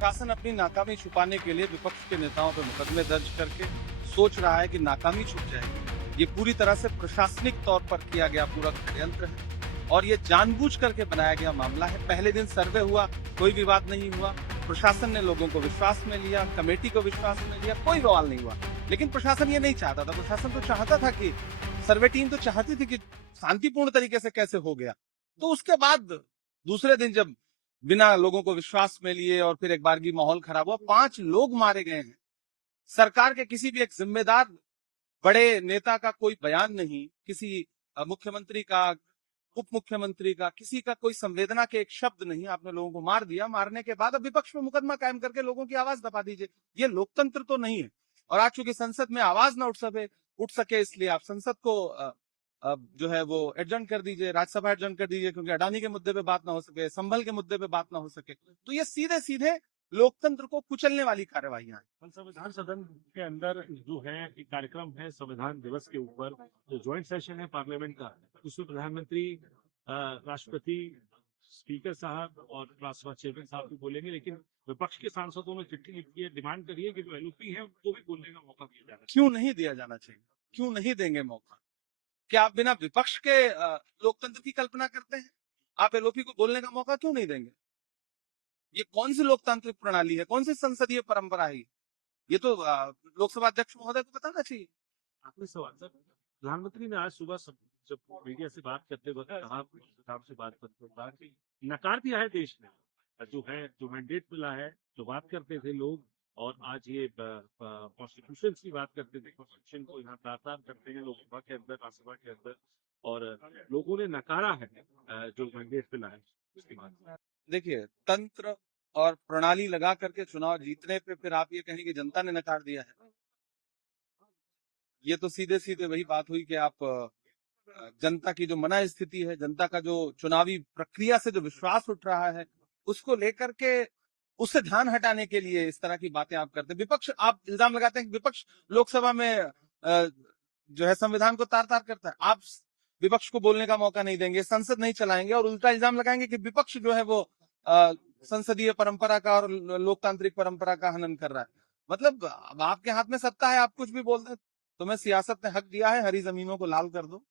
शासन अपनी नाकामी छुपाने के लिए विपक्ष के नेताओं पर मुकदमे दर्ज करके सोच रहा है कि नाकामी छुप जाएगी। ये पूरी तरह से प्रशासनिक तौर पर किया गया पूरा षड्यंत्र है और ये जानबूझ करके बनाया गया मामला है। पहले दिन सर्वे हुआ, कोई विवाद नहीं हुआ, प्रशासन ने लोगों को विश्वास में लिया, कमेटी को विश्वास में लिया, कोई बवाल नहीं हुआ। लेकिन प्रशासन ये नहीं चाहता था। प्रशासन तो चाहता था कि सर्वे टीम तो चाहती थी कि शांतिपूर्ण तरीके से कैसे हो गया। तो उसके बाद दूसरे दिन जब बिना लोगों को विश्वास में लिए और फिर एक बारगी माहौल खराब हुआ, 5 लोग मारे गए हैं। सरकार के किसी भी एक जिम्मेदार बड़े नेता का कोई बयान नहीं, किसी मुख्यमंत्री का, उप मुख्यमंत्री का, किसी का कोई संवेदना के एक शब्द नहीं। आपने लोगों को मार दिया। मारने के बाद अब विपक्ष में मुकदमा कायम करके लोगों की आवाज दबा दीजिए। ये लोकतंत्र तो नहीं है। और आज चूंकि संसद में आवाज ना उठ सके इसलिए आप संसद को जो है वो एडजर्न कर दीजिए, राज्यसभा एडजर्न कर दीजिए, क्योंकि अडानी के मुद्दे पे बात ना हो सके, संभल के मुद्दे पे बात ना हो सके। तो ये सीधे सीधे लोकतंत्र को कुचलने वाली कार्यवाहियां हैं। संविधान सदन के अंदर जो है एक कार्यक्रम है संविधान दिवस के ऊपर, जो ज्वाइंट सेशन है पार्लियामेंट का, उसमें प्रधानमंत्री, राष्ट्रपति, स्पीकर साहब और राज्यसभा चेयरमैन साहब भी बोलेंगे, लेकिन विपक्ष के सांसदों ने चिट्ठी लिखी है, डिमांड करी है कि जो एलओपी है उनको भी बोलने का मौका दिया जाए। क्यों नहीं दिया जाना चाहिए? क्यों नहीं देंगे मौका? क्या आप बिना विपक्ष के लोकतंत्र की कल्पना करते हैं? आप एलओपी को बोलने का मौका क्यों नहीं देंगे? ये कौन सी लोकतांत्रिक प्रणाली है? कौन सी संसदीय परंपरा है? ये तो लोकसभा अध्यक्ष महोदय को बताना चाहिए। आखिरी सवाल सर, प्रधानमंत्री ने आज सुबह जब मीडिया से बात करते वक्त कहा, साहब से बात करते वक्त कहा कि नकार दिया है देश ने, जो है जो मैंडेट मिला है, जो बात करते थे लोग, और आज ये कॉन्स्टिट्यूशन की बात करते थे, कॉन्स्टिट्यूशन को यहाँ तार करते हैं लोकसभा के अंदर, राज्यसभा के अंदर, और लोगों ने नकारा है जो मैंडेट मिला है उसके बाद। देखिए, तंत्र और प्रणाली लगा करके चुनाव जीतने पे फिर आप ये कहें कि जनता ने नकार दिया है, ये तो सीधे सीधे वही बात हुई कि आप जनता की जो मना स्थिति है, जनता का जो चुनावी प्रक्रिया से जो विश्वास उठ रहा है, उसको लेकर के उससे ध्यान हटाने के लिए इस तरह की बातें आप करते हैं। विपक्ष, आप इल्जाम लगाते हैं कि विपक्ष लोकसभा में जो है संविधान को तार तार करता है। आप विपक्ष को बोलने का मौका नहीं देंगे, संसद नहीं चलाएंगे और उल्टा इल्जाम लगाएंगे कि विपक्ष जो है वो संसदीय परंपरा का और लोकतांत्रिक परंपरा का हनन कर रहा है। मतलब अब आपके हाथ में सत्ता है, आप कुछ भी बोल दें। तुम्हें सियासत ने हक दिया है, हरी जमीनों को लाल कर दो।